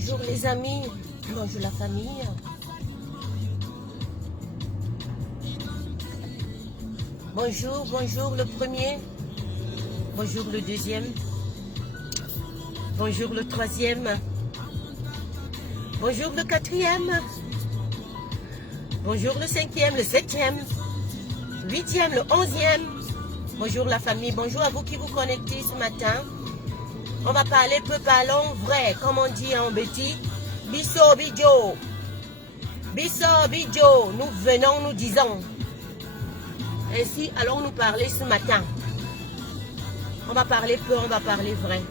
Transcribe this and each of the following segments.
Bonjour les amis, bonjour la famille. Bonjour, bonjour le premier. Bonjour le deuxième. Bonjour le troisième. Bonjour le quatrième. Bonjour le cinquième, le septième, huitième, le onzième. Bonjour la famille, bonjour à vous qui vous connectez ce matin. On va parler peu, parlons vrai, comme on dit en Betty. Bisso Bidjo. Bisso Bidjo, nous venons, nous disons. Ainsi, allons-nous parler ce matin. On va parler peu, on va parler vrai.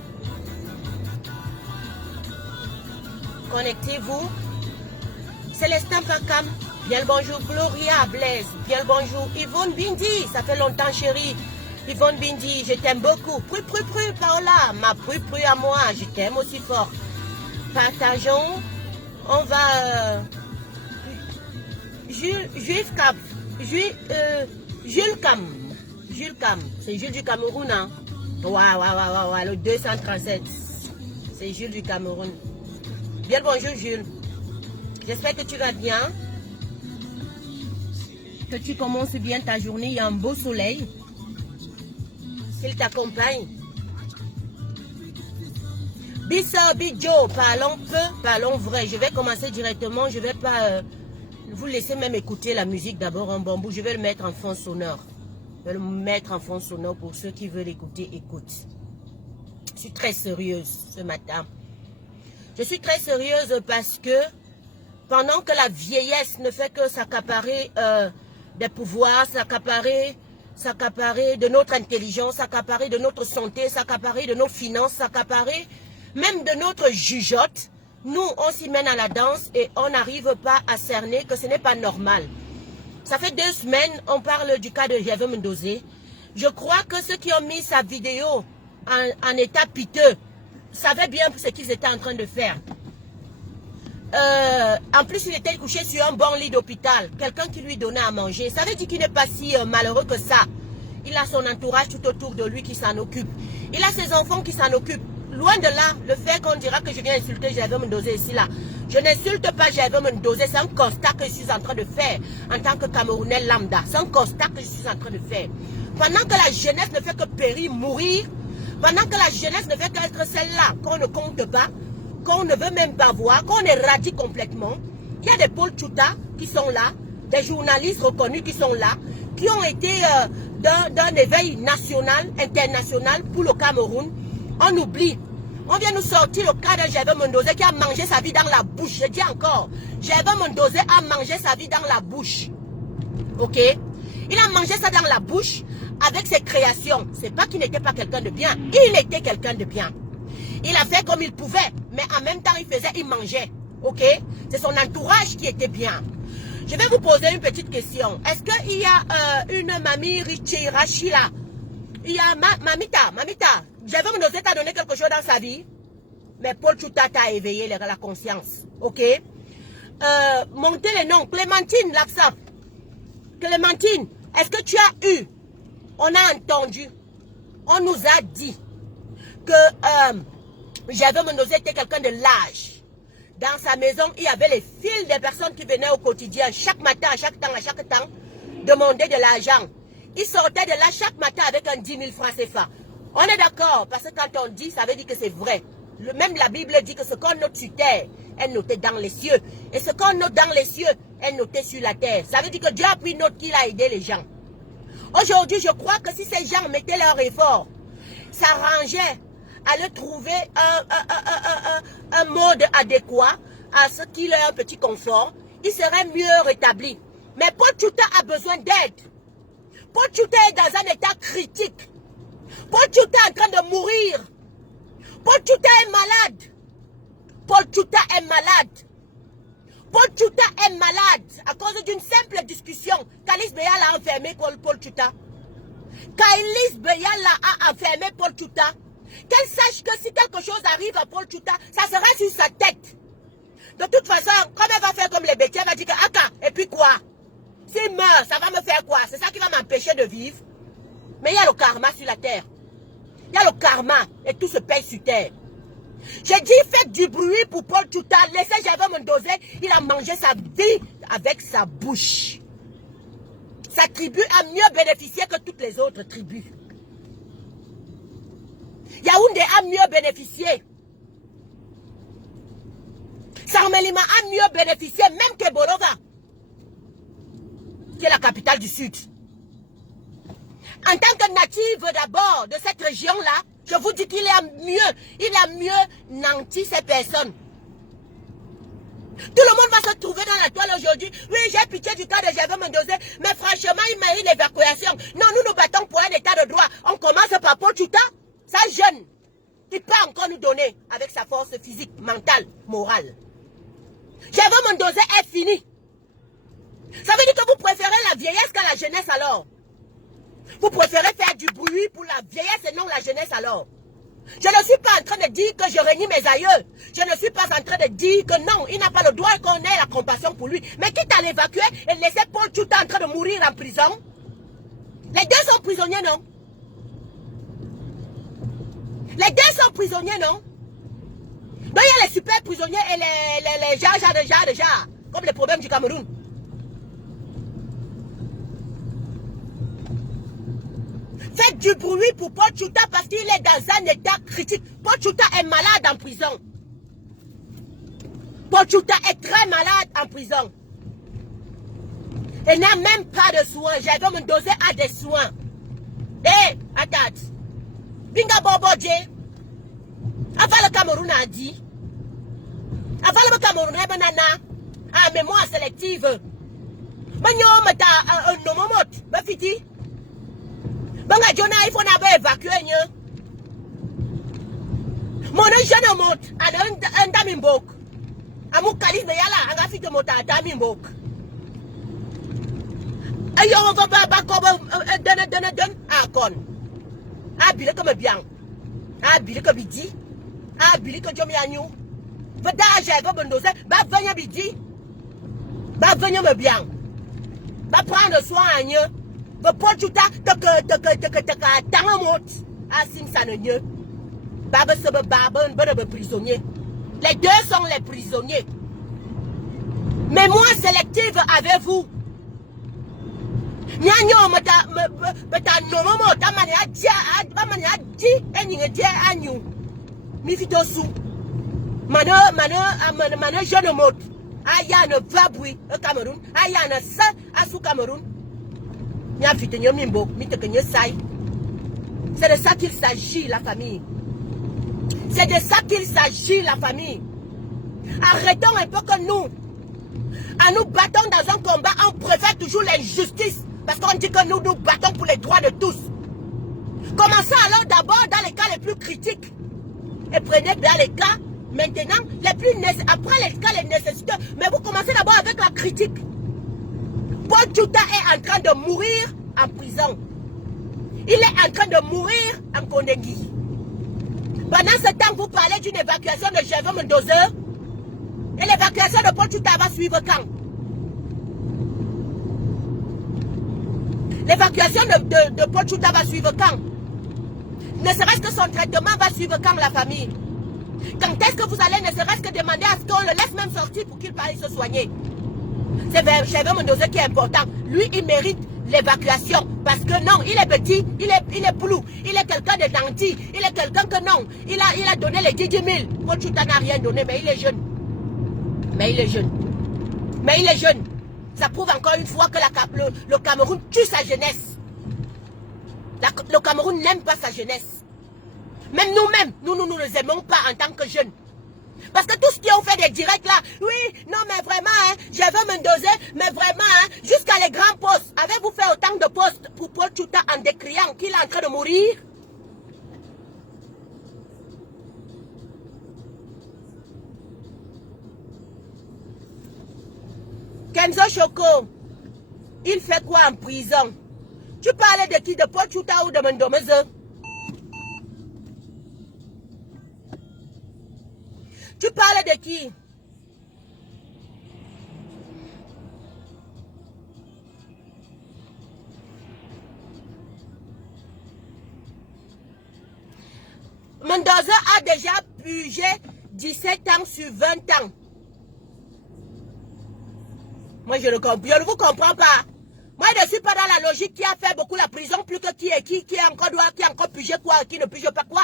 Connectez-vous. Célestin Pakam, bien le bonjour. Gloria Blaise, bien le bonjour. Yvonne Bindi, ça fait longtemps chérie. Yvonne Bindi, je t'aime beaucoup. Pru, par là, ma pru à moi, je t'aime aussi fort. Partageons. On va... Jules Cam. C'est Jules du Cameroun, hein? Waouh, le 237. C'est Jules du Cameroun. Bien le bonjour Jules. J'espère que tu vas bien. Que tu commences bien ta journée. Il y a un beau soleil. Qu'il t'accompagne. Bisso Bidjo, parlons peu, parlons vrai. Je vais commencer directement. Je ne vais pas vous laisser même écouter la musique d'abord en bambou. Je vais le mettre en fond sonore. Je vais le mettre en fond sonore pour ceux qui veulent écouter, écoute. Je suis très sérieuse ce matin. Je suis très sérieuse parce que pendant que la vieillesse ne fait que s'accaparer des pouvoirs, s'accaparer de notre intelligence, s'accaparer de notre santé, s'accaparer de nos finances, s'accaparer même de notre jugeote, nous, on s'y mène à la danse et on n'arrive pas à cerner que ce n'est pas normal. Ça fait 2 semaines, on parle du cas de Gervais Mendozé. Je crois que ceux qui ont mis sa vidéo en état piteux savaient bien ce qu'ils étaient en train de faire. En plus, il était couché sur un bon lit d'hôpital. Quelqu'un qui lui donnait à manger. Ça veut dire qu'il n'est pas si malheureux que ça. Il a son entourage tout autour de lui qui s'en occupe. Il a ses enfants qui s'en occupent. Loin de là, le fait qu'on dira que je viens insulter Gervais Mendozé ici là. Je n'insulte pas Gervais Mendozé. C'est un constat que je suis en train de faire en tant que Camerounais lambda. C'est un constat que je suis en train de faire. Pendant que la jeunesse ne fait que périr, mourir, pendant que la jeunesse ne fait qu'être celle-là qu'on ne compte pas, qu'on ne veut même pas voir, qu'on éradique complètement. Il y a des Paul Tchouta qui sont là, des journalistes reconnus qui sont là, qui ont été d'un éveil national, international pour le Cameroun. On oublie. On vient nous sortir le cas de Gervais Mendozé qui a mangé sa vie dans la bouche. Je dis encore, Gervais Mendozé a mangé sa vie dans la bouche. Ok? Il a mangé ça dans la bouche avec ses créations. C'est pas qu'il n'était pas quelqu'un de bien. Il était quelqu'un de bien. Il a fait comme il pouvait, mais en même temps, il mangeait. Ok? C'est son entourage qui était bien. Je vais vous poser une petite question. Est-ce qu'il y a une mamie Richie Rachila? Il y a Mamita. Gervais Mendozé t'a donné quelque chose dans sa vie, mais Paul Tchouta t'a éveillé la conscience. Ok? Montez les noms. Clémentine Lapsap. Clémentine, est-ce que tu as eu? On a entendu. On nous a dit que Gervais Mendozé était quelqu'un de lâche. Dans sa maison, il y avait les fils des personnes qui venaient au quotidien, chaque matin, à chaque temps, demander de l'argent. Il sortait de là chaque matin avec un 10 000 francs CFA. On est d'accord, parce que quand on dit, ça veut dire que c'est vrai. Même la Bible dit que ce qu'on note sur terre est noté dans les cieux. Et ce qu'on note dans les cieux est noté sur la terre. Ça veut dire que Dieu a pris note qu'il a aidé les gens. Aujourd'hui, je crois que si ces gens mettaient leur effort, s'arrangeaient à leur trouver un mode adéquat à ce qui leur est un petit confort, ils seraient mieux rétablis. Mais Paul Tchouta a besoin d'aide. Paul Tchouta est dans un état critique. Paul Tchouta est en train de mourir. Paul Tchouta est malade. Paul Tchouta est malade. Paul Tchouta est malade à cause d'une simple discussion. Kalice Beyala a enfermé Paul Tchouta. Kalice Beyala a enfermé Paul Tchouta. Qu'elle sache que si quelque chose arrive à Paul Tchouta, ça sera sur sa tête. De toute façon, comme elle va faire comme les bêtises, elle va dire que Aka, et puis quoi? S'il meurt, ça va me faire quoi? C'est ça qui va m'empêcher de vivre. Mais il y a le karma sur la terre. Il y a le karma et tout se paye sur terre. J'ai dit, faites du bruit pour Paul Tchouta. Laissez Gervais Mendoza, il a mangé sa vie avec sa bouche. Sa tribu a mieux bénéficié que toutes les autres tribus. Yaoundé a mieux bénéficié. Sarmelima a mieux bénéficié, même que Borova, qui est la capitale du Sud. En tant que native d'abord de cette région-là, je vous dis qu'il a mieux nanti ces personnes. Tout le monde va se trouver dans la toile aujourd'hui. Oui, j'ai pitié du cas de Gervais Mendoza, mais franchement, il mérite l'évacuation. Non, nous nous battons pour un état de droit. On commence par Paul Tchouta, ça jeune, qui peut encore nous donner avec sa force physique, mentale, morale. Gervais Mendoza est fini. Ça veut dire que vous préférez la vieillesse qu'à la jeunesse alors. Vous préférez faire du bruit pour la vieillesse et non la jeunesse alors. Je ne suis pas en train de dire que je renie mes aïeux. Je ne suis pas en train de dire que non, il n'a pas le droit qu'on ait la compassion pour lui. Mais quitte à l'évacuer et laisser Paul Tchouta en train de mourir en prison. Les deux sont prisonniers, non? Les deux sont prisonniers, non? Donc il y a les super prisonniers et les gens, comme les problèmes du Cameroun. Faites du bruit pour Paul Tchouta parce qu'il est dans un état critique. Paul Tchouta est malade en prison. Paul Tchouta est très malade en prison. Il n'a même pas de soins. Gervais Mendoza a des soins. Eh, attends. Binga Bobo Dje. Avant le Cameroun a dit. Avant le Cameroun, banana. Ah, mémoire sélective. Banyo mata un nomomot. Bafiti. Banga Jona, il faut évacuer. Mon jeune mot, un damimbok. Amou Kalis de Yala, un affiche de mot à damimbok. Ayo, on va bakoba, donne, à con. Ah, bile comme bien. Ah, bile comme bidi. Ah, bile comme Jomiagnou. Vada, Gervais Mendoza, va venir bidi. Va venir me bien. Va prendre soin à eux. Va Paul Tchouta, prisonnier. Les deux sont les prisonniers. Mémoire sélective avez-vous? Nyanyo meta nomomo tamani aji enyingetie anyu. Mifitosu. Mano jeune mot. Aya ne vabui au Cameroun. Aya ne sa asu Cameroun. C'est de ça qu'il s'agit, la famille. C'est de ça qu'il s'agit, la famille. Arrêtons un peu que nous, en nous battons dans un combat, on préfère toujours l'injustice. Parce qu'on dit que nous nous battons pour les droits de tous. Commencez alors d'abord dans les cas les plus critiques. Et prenez dans les cas, maintenant, après les cas les nécessiteux. Mais vous commencez d'abord avec la critique. Paul Tchouta est en train de mourir en prison. Il est en train de mourir en Kondengui. Pendant ce temps, vous parlez d'une évacuation de Gervais Mendoza. Et l'évacuation de Paul Tchouta va suivre quand? L'évacuation de Paul Tchouta va suivre quand? Ne serait-ce que son traitement va suivre quand, la famille? Quand est-ce que vous allez ne serait-ce que demander à ce qu'on le laisse même sortir pour qu'il puisse se soigner? C'est Gervais Mendoza qui est important. Lui, il mérite l'évacuation. Parce que non, il est petit, il est blou, il est quelqu'un de gentil, il est quelqu'un que non. Il a donné les 10 000. Paul Tchouta n'a rien donné, mais il est jeune. Mais il est jeune. Mais il est jeune. Ça prouve encore une fois que le Cameroun tue sa jeunesse. Le Cameroun n'aime pas sa jeunesse. Même nous-mêmes, nous ne les aimons pas en tant que jeunes. Parce que tous qui ont fait des directs là, oui, non mais vraiment, hein, Gervais Mendoza, mais vraiment, hein, jusqu'à les grands postes. Avez-vous fait autant de postes pour Paul Tchouta en décriant qu'il est en train de mourir? Kenzo Choko, il fait quoi en prison? Tu parlais de qui? De Paul Tchouta ou de Mendoza? Tu parles de qui? Mendoza a déjà purgé 17 ans sur 20 ans. Moi, je ne vous comprends pas. Moi, je ne suis pas dans la logique qui a fait beaucoup la prison, plus que qui est encore purgé quoi, qui ne purge pas quoi.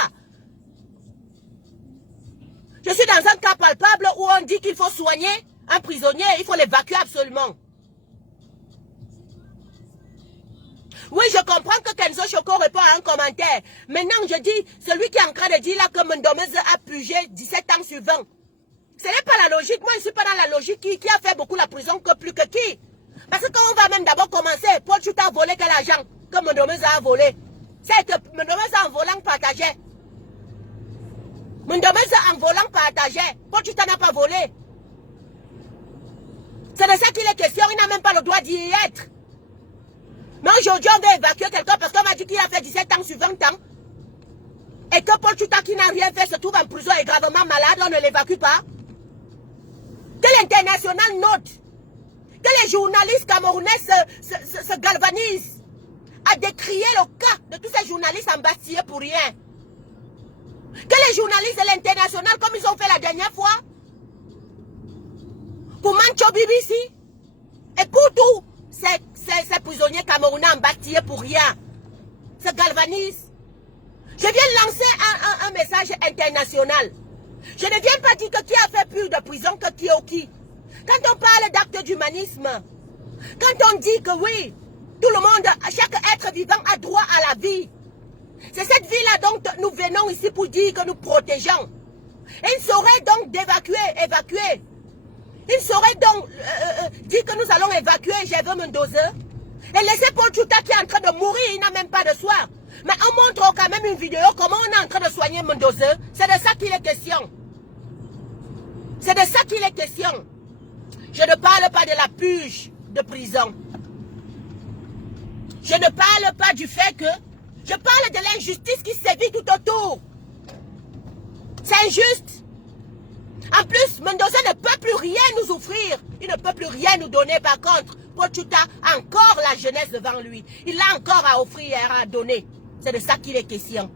Je suis dans un cas palpable où on dit qu'il faut soigner un prisonnier, il faut l'évacuer absolument. Oui, je comprends que Kenzo Choco répond à un commentaire. Maintenant, je dis, celui qui est en train de dire là que Mondomez a purgé 17 ans sur 20. Ce n'est pas la logique. Moi, je ne suis pas dans la logique qui a fait beaucoup la prison que plus que qui. Parce que quand on va même d'abord commencer, Paul Chouta a volé quel argent que Mondomez a volé. C'est que Mondomez en volant partageait. Mondomez en volant partageait. Paul Chouta n'a pas volé. C'est de ça qu'il est question. Il n'a même pas le droit d'y être. Mais aujourd'hui, on veut évacuer quelqu'un parce qu'on m'a dit qu'il a fait 17 ans sur 20 ans. Et que Paul Chouta qui n'a rien fait se trouve en prison et gravement malade, on ne l'évacue pas. Que l'international note. Que les journalistes camerounais se galvanisent. À décrier le cas de tous ces journalistes embastillés pour rien. Que les journalistes de l'international, comme ils ont fait la dernière fois, pour Mancho BBC, et pour tous ces prisonniers camerounais embastillés pour rien, se galvanisent. Je viens lancer un message international. Je ne viens pas dire que qui a fait plus de prison que qui ou qui. Quand on parle d'actes d'humanisme, quand on dit que oui, tout le monde, chaque être vivant a droit à la vie. C'est cette vie-là dont nous venons ici pour dire que nous protégeons. Il serait donc évacuer. Il serait donc dire que nous allons évacuer Gervais Mendoza et laisser Paul Chouta qui est en train de mourir, il n'a même pas de soin. Mais on montre quand même une vidéo comment on est en train de soigner Mendoza. C'est de ça qu'il est question. C'est de ça qu'il est question. Je ne parle pas de la purge de prison. Je ne parle pas du fait que... Je parle de l'injustice qui sévit tout autour. C'est injuste. En plus, Mendoza ne peut plus rien nous offrir. Il ne peut plus rien nous donner. Par contre, Paul Chouta a encore la jeunesse devant lui. Il a encore à offrir et à donner. C'est de ça qu'il est question.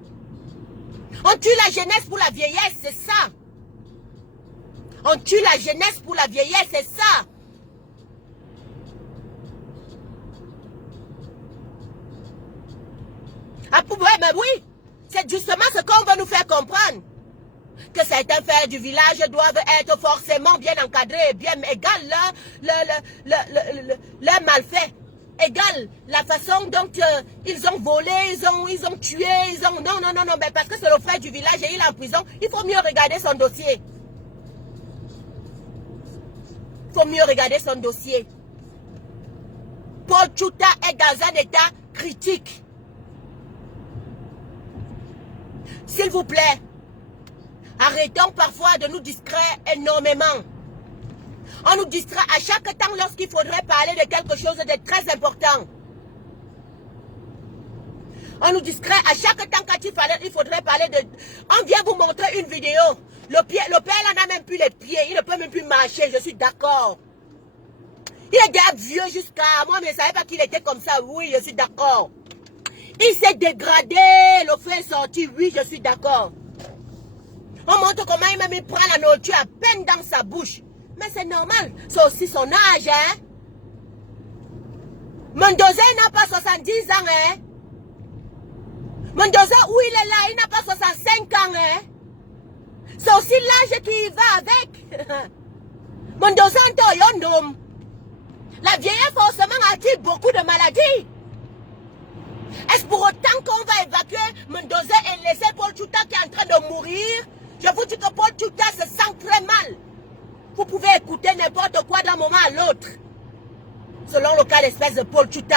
On tue la jeunesse pour la vieillesse, c'est ça. On tue la jeunesse pour la vieillesse, c'est ça. Ah, mais oui, c'est justement ce qu'on veut nous faire comprendre. Que certains fers du village doivent être forcément bien encadrés, bien égal leur malfait. Égal la façon dont ils ont volé, ils ont tué, Non, mais parce que c'est le frère du village et il est en prison, il faut mieux regarder son dossier. Il faut mieux regarder son dossier. Paul Chouta est dans un état critique. S'il vous plaît, arrêtons parfois de nous distraire énormément. On nous distrait à chaque temps lorsqu'il faudrait parler de quelque chose de très important. On nous distrait à chaque temps quand il faudrait parler de... On vient vous montrer une vidéo. Le père là n'a même plus les pieds. Il ne peut même plus marcher. Je suis d'accord. Il est déjà vieux jusqu'à... Moi, mais je ne savais pas qu'il était comme ça. Oui, je suis d'accord. Il s'est dégradé. Le frère est sorti. Oui, je suis d'accord. On montre comment il prend la nourriture à peine dans sa bouche. Mais c'est normal. C'est aussi son âge, hein. Mendoza n'a pas 70 ans, hein. Mendoza, où il est là, il n'a pas 65 ans, hein. C'est aussi l'âge qui va avec. Mendoza, un homme. La vieillesse, forcément, attire beaucoup de maladies. Est-ce pour autant qu'on va évacuer Mendoza et laisser Paul Chouta qui est en train de mourir? Je vous dis que Paul Chouta se sent très mal. Vous pouvez écouter n'importe quoi d'un moment à l'autre. Selon le cas d'espèce de Paul Chouta,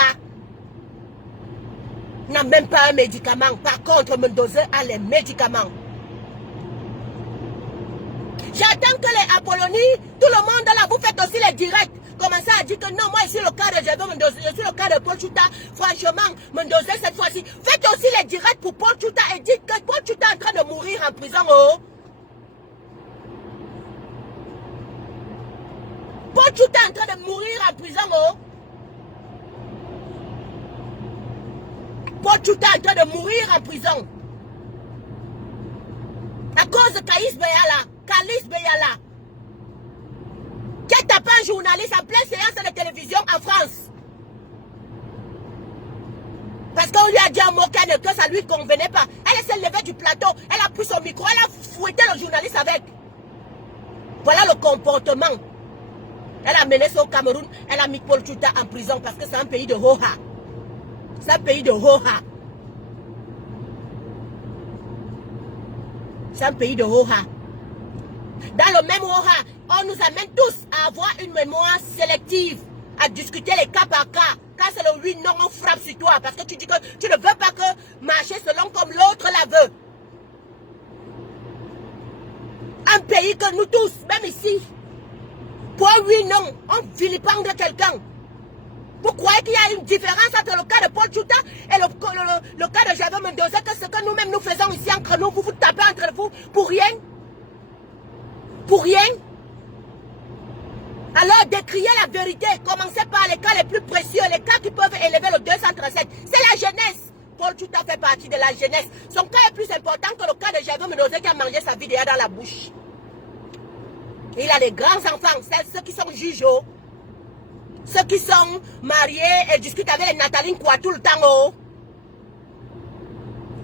n'a même pas un médicament. Par contre, Mendoza a les médicaments. J'attends que les Apollonies, tout le monde là, vous faites aussi les directs. Commencez à dire que non, moi je suis le cas de Gervais Mendoza, je suis le cas de Paul Chouta. Franchement, Mendoza cette fois-ci, faites aussi les directs pour Paul Chouta et dites que Paul Chouta est en train de mourir en prison. Oh. Paul Chouta est en train de mourir en prison. Oh. Paul Chouta est en train de mourir en prison. À cause de Kaïs Beyala, Kalis Beyala, qui a tapé un journaliste en pleine séance de télévision en France. Parce qu'on lui a dit à Mokane que ça lui convenait pas. Elle s'est levée du plateau, elle a pris son micro, elle a fouetté le journaliste avec. Voilà le comportement. Elle a mené ça au Cameroun, elle a mis Paul Tchouta en prison parce que c'est un pays de Hoha. C'est un pays de Hoha. C'est un pays de Hoha. Dans le même Hoha, on nous amène tous à avoir une mémoire sélective, à discuter les cas par cas. Quand c'est le oui, non, on frappe sur toi parce que tu dis que tu ne veux pas que marcher selon comme l'autre la veut. Un pays que nous tous, même ici, pour un oui, non, on vilipende quelqu'un. Vous croyez qu'il y a une différence entre le cas de Paul Tchouta et le cas de Javier Mendoza, que ce que nous-mêmes nous faisons ici entre nous, vous vous tapez entre vous pour rien? Pour rien? Alors, décriez la vérité. Commencez par les cas les plus précieux, les cas qui peuvent élever le 237. C'est la jeunesse. Paul Tchouta fait partie de la jeunesse. Son cas est plus important que le cas de Javier Mendoza qui a mangé sa vie déjà dans la bouche. Il a des grands enfants, ceux qui sont jugeaux, ceux qui sont mariés et discutent avec les Nathalie quoi tout le temps. Oh.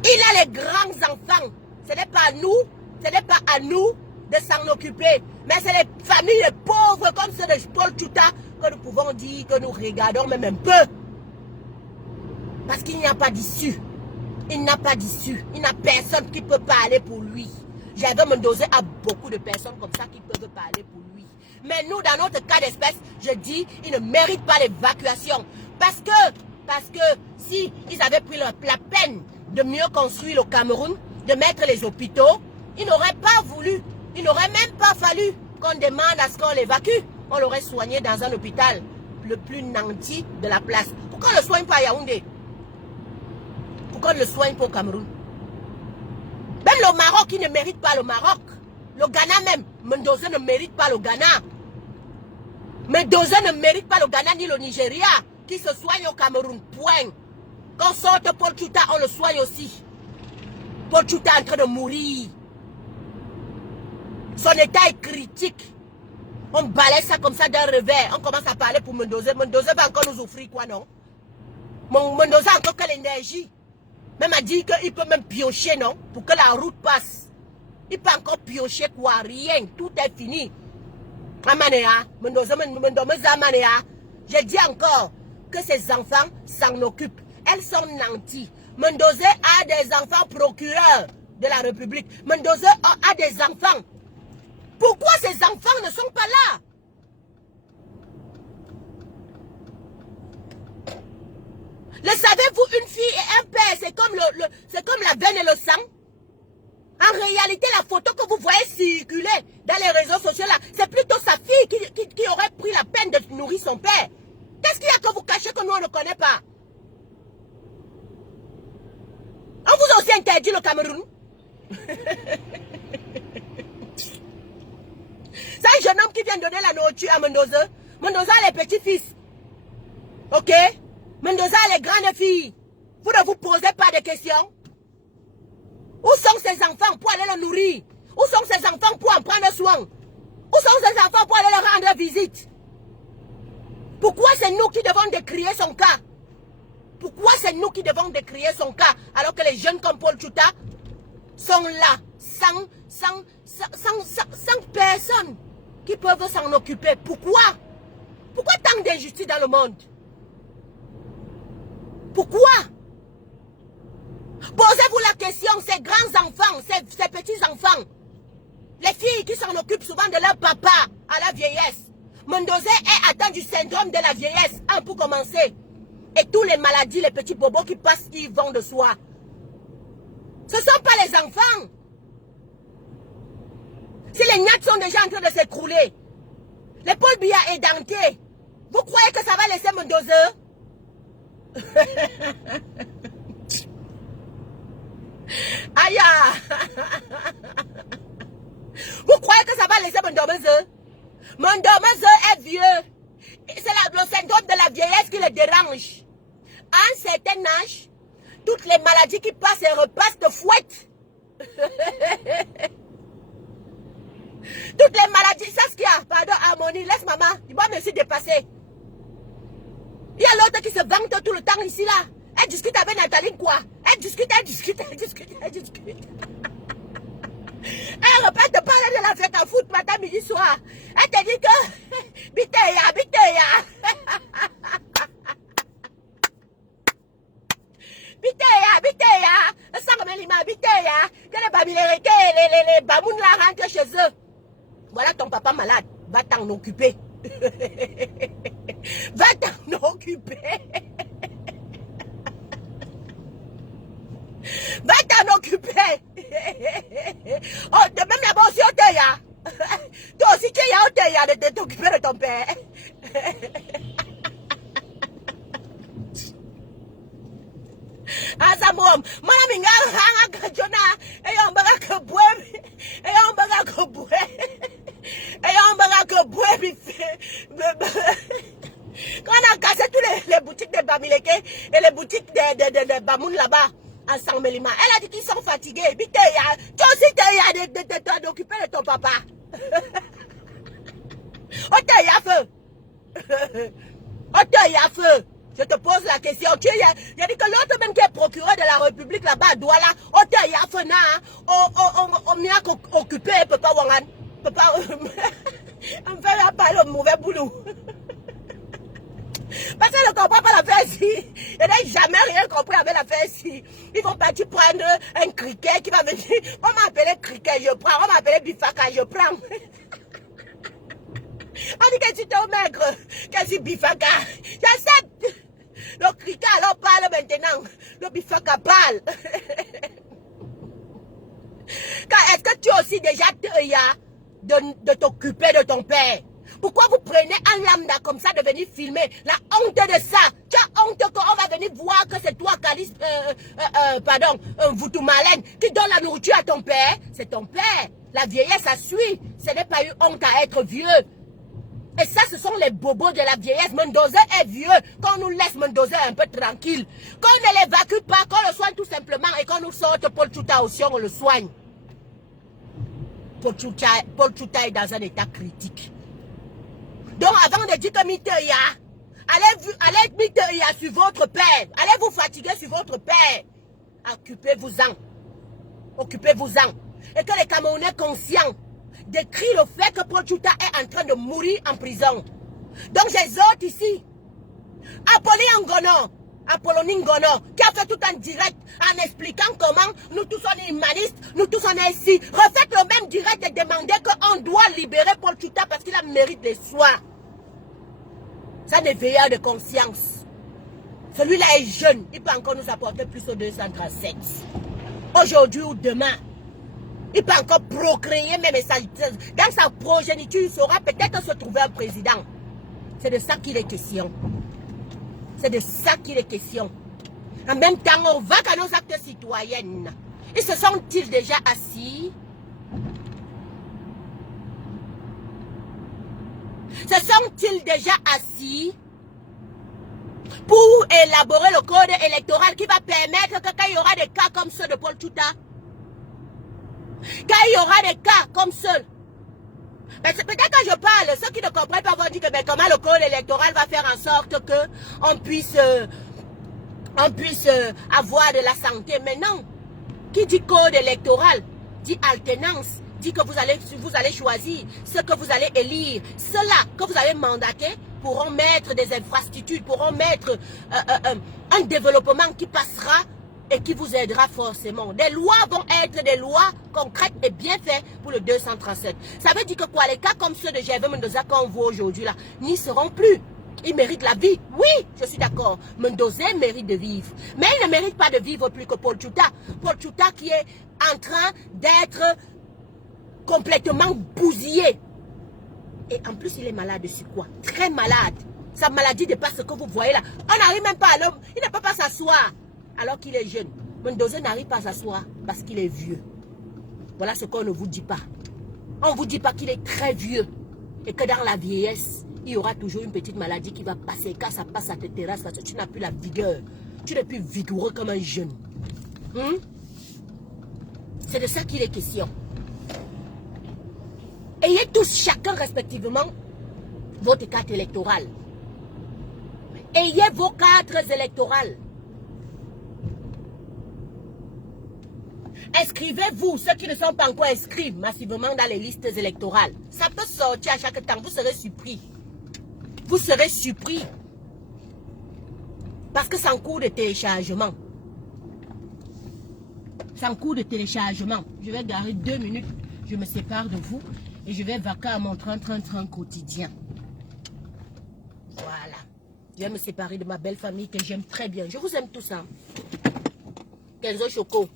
Il a les grands enfants. Ce n'est pas à nous, ce n'est pas à nous de s'en occuper. Mais c'est les familles les pauvres comme ceux de Paul Tchouta que nous pouvons dire que nous regardons même un peu. Parce qu'il n'y a pas d'issue. Il n'a pas d'issue. Il n'a personne qui peut parler pour lui. Javier Mendoza a beaucoup de personnes comme ça qui peuvent parler pour lui. Mais nous, dans notre cas d'espèce, je dis, il ne mérite pas l'évacuation. Parce que si ils avaient pris la peine de mieux construire le Cameroun, de mettre les hôpitaux, ils n'auraient pas voulu. Il n'aurait même pas fallu qu'on demande à ce qu'on l'évacue. On l'aurait soigné dans un hôpital le plus nanti de la place. Pourquoi on ne le soigne pas à Yaoundé? Pourquoi on ne le soigne pas au Cameroun? Même le Maroc, il ne mérite pas le Maroc. Le Ghana même, Mendoza ne mérite pas le Ghana. Mendoza ne mérite pas le Ghana ni le Nigeria, qui se soigne au Cameroun. Point. Quand sorte Paul Tchouta, on le soigne aussi. Paul Tchouta est en train de mourir. Son état est critique. On balaye ça comme ça d'un revers. On commence à parler pour Mendoza. Mendoza va encore nous offrir quoi, non? Mendoza a encore quelle énergie? Même a dit qu'il peut même piocher, non? Pour que la route passe. Il peut encore piocher quoi? Rien. Tout est fini. Amanea, Mendoza, Amanea. Je dis encore que ces enfants s'en occupent. Elles sont nantis. Mendoza a des enfants procureurs de la République. Mendoza a des enfants. Pourquoi ces enfants ne sont pas là? Le savez-vous, une fille et un père, c'est comme la veine et le sang. En réalité, la photo que vous voyez circuler dans les réseaux sociaux là, c'est plutôt sa fille qui aurait pris la peine de nourrir son père. Qu'est-ce qu'il y a que vous cachez que nous on ne connaît pas? On vous a aussi interdit le Cameroun. C'est un jeune homme qui vient donner la nourriture à Mendoza. Mendoza a les petits-fils. Ok? Mendoza a les grandes filles. Vous ne vous posez pas de questions. Où sont ces enfants pour aller les nourrir? Où sont ces enfants pour en prendre soin? Où sont ces enfants pour aller leur rendre visite? Pourquoi c'est nous qui devons décrier son cas? Pourquoi c'est nous qui devons décrier son cas alors que les jeunes comme Paul Tchouta sont là sans personne qui peuvent s'en occuper? Pourquoi? Pourquoi tant d'injustice dans le monde? Pourquoi? Posez-vous la question, ces grands-enfants, ces petits-enfants, les filles qui s'en occupent souvent de leur papa à la vieillesse. Mendoza est atteint du syndrome de la vieillesse, pour commencer. Et tous les maladies, les petits bobos qui passent, ils vont de soi. Ce ne sont pas les enfants. Si les gnattes sont déjà en train de s'écrouler, les Paul Biya est denté, vous croyez que ça va laisser Mendoza? Aïe! Vous croyez que ça va laisser Mendoza? Mendoza est vieux. C'est le syndrome de la vieillesse qui le dérange. À un certain âge, toutes les maladies qui passent et repassent te fouettent. Toutes les maladies, c'est ce qu'il y a. Pardon, Harmonie, laisse maman. Dis-moi, me suis dépassé. Il y a l'autre qui se vante tout le temps ici, là. Elle discute avec Nathalie, quoi. Elle discute. Elle répète de parler de la fête à foot matin, midi, soir. Elle te dit que... Biteya. Biteya. Sangamelima, Biteya. Que les babilérés, les bamoun là rentrent chez eux. Voilà ton papa malade. Va t'en occuper. Va t'en occuper. Va t'en occuper. Oh, de même là-bas aussi, Oteya. Toi aussi, tu es Oteya de t'occuper de ton père. Asamom, mon ami, hanga jona, et on baga que boue, et on baga que boue, et on baga que boue, quand on a cassé tous les boutiques de Bamileke et les boutiques de Bamoun là-bas, en Sanmelima, elle a dit qu'ils sont fatigués. Biteya, toi aussi t'es d'occuper de ton papa. Oteya feu. Oteya feu. Je te pose la question. Il y a dit que l'autre même qui est procureur de la République là-bas, Douala, Oteya feu na, on m'y a occupé, papa Wangan. Papa, on fait pas le mauvais boulot. Parce qu'elle ne comprend pas l'affaire ici. Elle n'a jamais rien compris avec l'affaire ici. Ils vont partir prendre un criquet qui va venir. On m'a appelé criquet, je prends. On m'a appelé bifaka, je prends. On dit que tu es au maigre, que c'est bifaka. J'accepte. Le criquet alors parle maintenant. Le bifaka parle. Est-ce que tu es aussi déjà de t'occuper de ton père? Pourquoi vous prenez un lambda comme ça de venir filmer? La honte de ça. Tu as honte qu'on va venir voir que c'est toi, Calice, Voutoumalen, qui donne la nourriture à ton père. C'est ton père. La vieillesse, ça suit. Ce n'est pas une honte à être vieux. Et ça, ce sont les bobos de la vieillesse. Mendoza est vieux. Qu'on nous laisse Mendoza un peu tranquille. Qu'on ne l'évacue pas, qu'on le soigne tout simplement et qu'on nous sorte Paul Chouta aussi, on le soigne. Paul Chouta est dans un état critique. Donc avant de dire que Miteya, allez Miteya sur votre père. Allez vous fatiguer sur votre père. Occupez-vous-en. Occupez-vous-en. Et que les Camerounais conscients décrivent le fait que Paul Chouta est en train de mourir en prison. Donc j'exhorte ici Apollonie Ngono, qui a fait tout en direct en expliquant comment nous tous on est humanistes, nous tous on est ici. Refaites le même direct et demandez qu'on doit libérer Paul Chouta parce qu'il a mérite les soins. Ça n'est veilleur de conscience. Celui-là est jeune, il peut encore nous apporter plus au 237. Aujourd'hui ou demain, il peut encore procréer même dans sa progéniture, il saura peut-être se trouver un président. C'est de ça qu'il est question. C'est de ça qu'il est question. En même temps, on va qu'à nos actes citoyennes. Ils se sont-ils déjà assis? Se sont-ils déjà assis pour élaborer le code électoral qui va permettre que quand il y aura des cas comme ceux de Paul Chouta, quand il y aura des cas comme ceux, peut-être quand je parle, ceux qui ne comprennent pas vont dire que mais comment le code électoral va faire en sorte que on puisse avoir de la santé. Mais non, qui dit code électoral dit alternance, dit que vous allez choisir ce que vous allez élire. Ceux-là que vous avez mandaté pourront mettre des infrastructures, pourront mettre un développement qui passera et qui vous aidera forcément. Des lois vont être des lois concrètes et bien faites pour le 237. Ça veut dire que quoi, les cas comme ceux de Gervais Mendoza qu'on voit aujourd'hui là, n'y seront plus. Ils méritent la vie. Oui, je suis d'accord. Mendoza mérite de vivre. Mais il ne mérite pas de vivre plus que Paul Chouta. Paul Chouta qui est en train d'être complètement bousillé. Et en plus, il est malade de quoi? Très malade. Sa maladie dépasse ce que vous voyez là. On n'arrive même pas à l'homme. Il ne peut pas s'asseoir alors qu'il est jeune. Mendoza n'arrive pas à s'asseoir parce qu'il est vieux. Voilà ce qu'on ne vous dit pas. On ne vous dit pas qu'il est très vieux. Et que dans la vieillesse, il y aura toujours une petite maladie qui va passer. Quand ça passe, ça te terrasse parce que tu n'as plus la vigueur. Tu n'es plus vigoureux comme un jeune. C'est de ça qu'il est question. Ayez tous chacun respectivement votre carte électorale. Ayez vos cartes électorales. Inscrivez-vous, ceux qui ne sont pas encore inscrits massivement dans les listes électorales. Ça peut sortir à chaque temps, vous serez surpris. Vous serez surpris. Parce que c'est en cours de téléchargement. C'est en cours de téléchargement. Je vais garer 2 minutes. Je me sépare de vous. Et je vais vaquer à mon train quotidien. Voilà. Je vais me séparer de ma belle famille que j'aime très bien. Je vous aime tous. Hein. Kenzo Choco.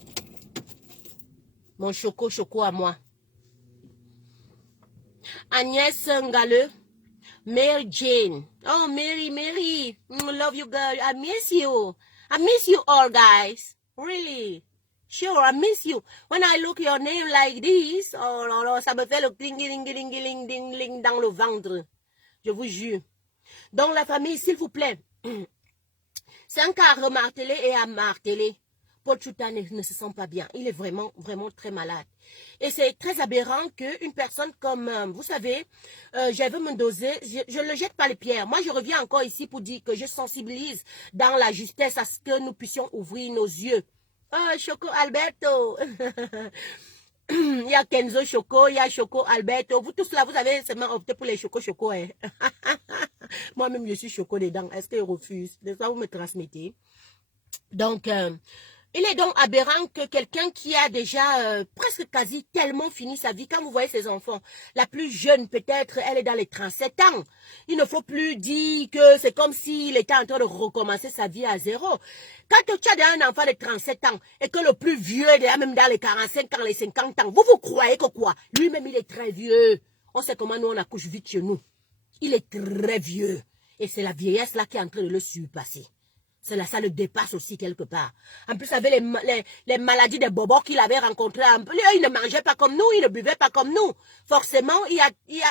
Mon choco à moi. Agnès Ngale. Mary Jane. Oh, Mary. Love you, girl. I miss you. I miss you all, guys. Really. Sure, I miss you. When I look your name like this, oh là là, ça me fait le cling dans le ventre. Je vous jure. Donc, la famille, s'il vous plaît, c'est un cas à remarteler et à marteler. Paul Tchouta ne se sent pas bien. Il est vraiment très malade. Et c'est très aberrant qu'une personne comme, vous savez, je veux me doser, je ne le jette pas les pierres. Moi, je reviens encore ici pour dire que je sensibilise dans la justesse à ce que nous puissions ouvrir nos yeux. Oh, Choco Alberto. Il y a Kenzo Choco, il y a Choco Alberto. Vous tous là, vous avez seulement opté pour les Choco. Hein. Moi-même, je suis Choco dedans. Est-ce qu'ils refusent? De ça, vous me transmettez. Donc, il est donc aberrant que quelqu'un qui a déjà presque quasi tellement fini sa vie, quand vous voyez ses enfants, la plus jeune peut-être, elle est dans les 37 ans. Il ne faut plus dire que c'est comme s'il était en train de recommencer sa vie à zéro. Quand tu as déjà un enfant de 37 ans et que le plus vieux est déjà même dans les 45 ans, les 50 ans, vous croyez que quoi? Lui-même, il est très vieux. On sait comment nous, on accouche vite chez nous. Il est très vieux. Et c'est la vieillesse là qui est en train de le surpasser. C'est là, ça le dépasse aussi quelque part. En plus, avec les maladies des bobos qu'il avait rencontrées, il ne mangeait pas comme nous, il ne buvait pas comme nous. Forcément, il y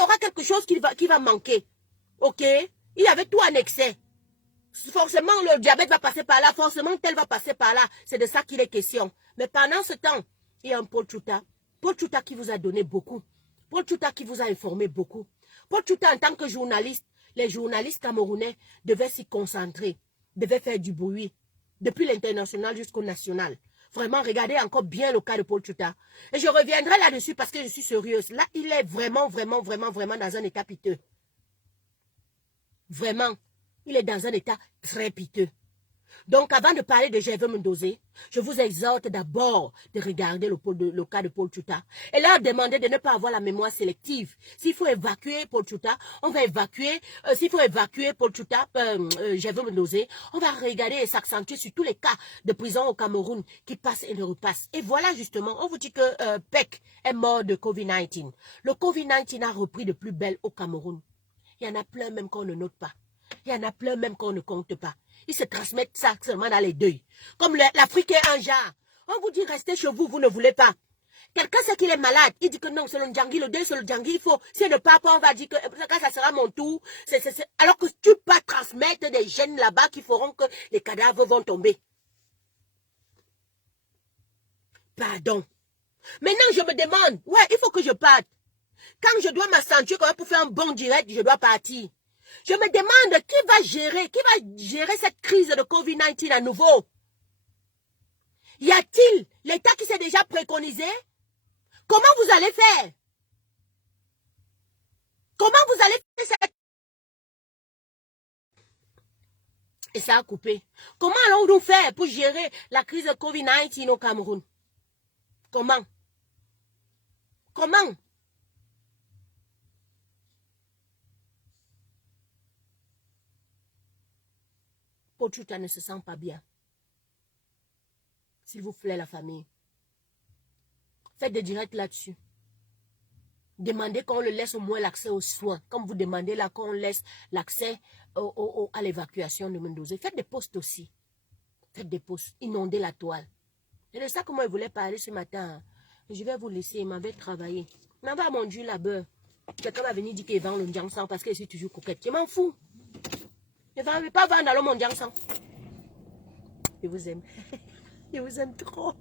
aura quelque chose qui va manquer. Ok? Il avait tout en excès. Forcément, le diabète va passer par là, forcément, tel va passer par là. C'est de ça qu'il est question. Mais pendant ce temps, il y a un Paul Tchouta. Paul Tchouta qui vous a donné beaucoup. Paul Tchouta qui vous a informé beaucoup. Paul Tchouta, en tant que journaliste, les journalistes camerounais devaient s'y concentrer, devaient faire du bruit, depuis l'international jusqu'au national. Vraiment, regardez encore bien le cas de Paul Tchouta. Et je reviendrai là-dessus parce que je suis sérieuse. Là, il est vraiment dans un état piteux. Vraiment, il est dans un état très piteux. Donc, avant de parler de Je veux me doser, je vous exhorte d'abord de regarder le cas de Paul Tchouta et leur demander de ne pas avoir la mémoire sélective. S'il faut évacuer Paul Tchouta, on va évacuer. S'il faut évacuer Paul Tchouta, Je veux me doser, on va regarder et s'accentuer sur tous les cas de prison au Cameroun qui passent et ne repassent. Et voilà justement, on vous dit que Peck est mort de Covid-19. Le Covid-19 a repris de plus belle au Cameroun. Il y en a plein même qu'on ne note pas. Il y en a plein même qu'on ne compte pas. Ils se transmettent ça seulement dans les deuils. Comme l'Afrique est un genre. On vous dit restez chez vous, vous ne voulez pas. Quelqu'un sait qu'il est malade. Il dit que non, c'est le Ndjangui, le deuil c'est le Ndjangui. Il faut, si ne part pas, on va dire que quand ça sera mon tour. Alors que tu peux transmettre des gènes là-bas qui feront que les cadavres vont tomber. Pardon. Maintenant, je me demande, ouais, il faut que je parte. Quand je dois m'accentuer pour faire un bon direct, je dois partir. Je me demande qui va gérer cette crise de Covid-19 à nouveau. Y a-t-il l'État qui s'est déjà préconisé? Comment vous allez faire? Comment vous allez faire cette... Et ça a coupé. Comment allons-nous faire pour gérer la crise de Covid-19 au Cameroun? Comment? Comment? Paul Tchouta ne se sent pas bien. S'il vous plaît, la famille. Faites des directs là-dessus. Demandez qu'on le laisse au moins l'accès aux soins. Comme vous demandez là qu'on laisse l'accès à l'évacuation de Mendoza. Faites des posts aussi. Faites des posts. Inondez la toile. C'est de ça que moi je voulais parler ce matin. Je vais vous laisser. Il m'avait travaillé. Il m'avait mon Dieu là-bas. Quelqu'un va venir dire qu'il vend le Ndiangsang parce que je suis toujours coquette. Je m'en fous. Je ne vais pas vendre dans le monde Ndiangsang. Je vous aime. Je vous aime trop.